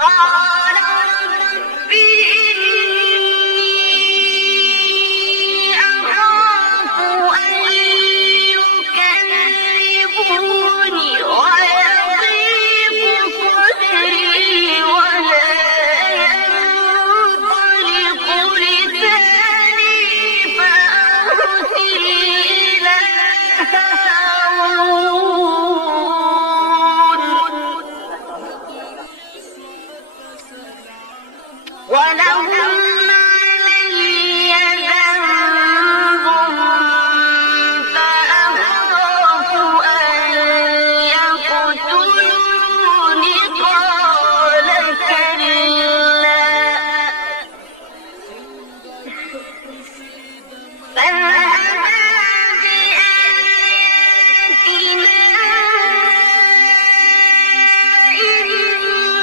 قال رب إني أخاف أن يكذبون ويضيق صدري ولا ينطلق لساني فأرسل إلى هارون ولو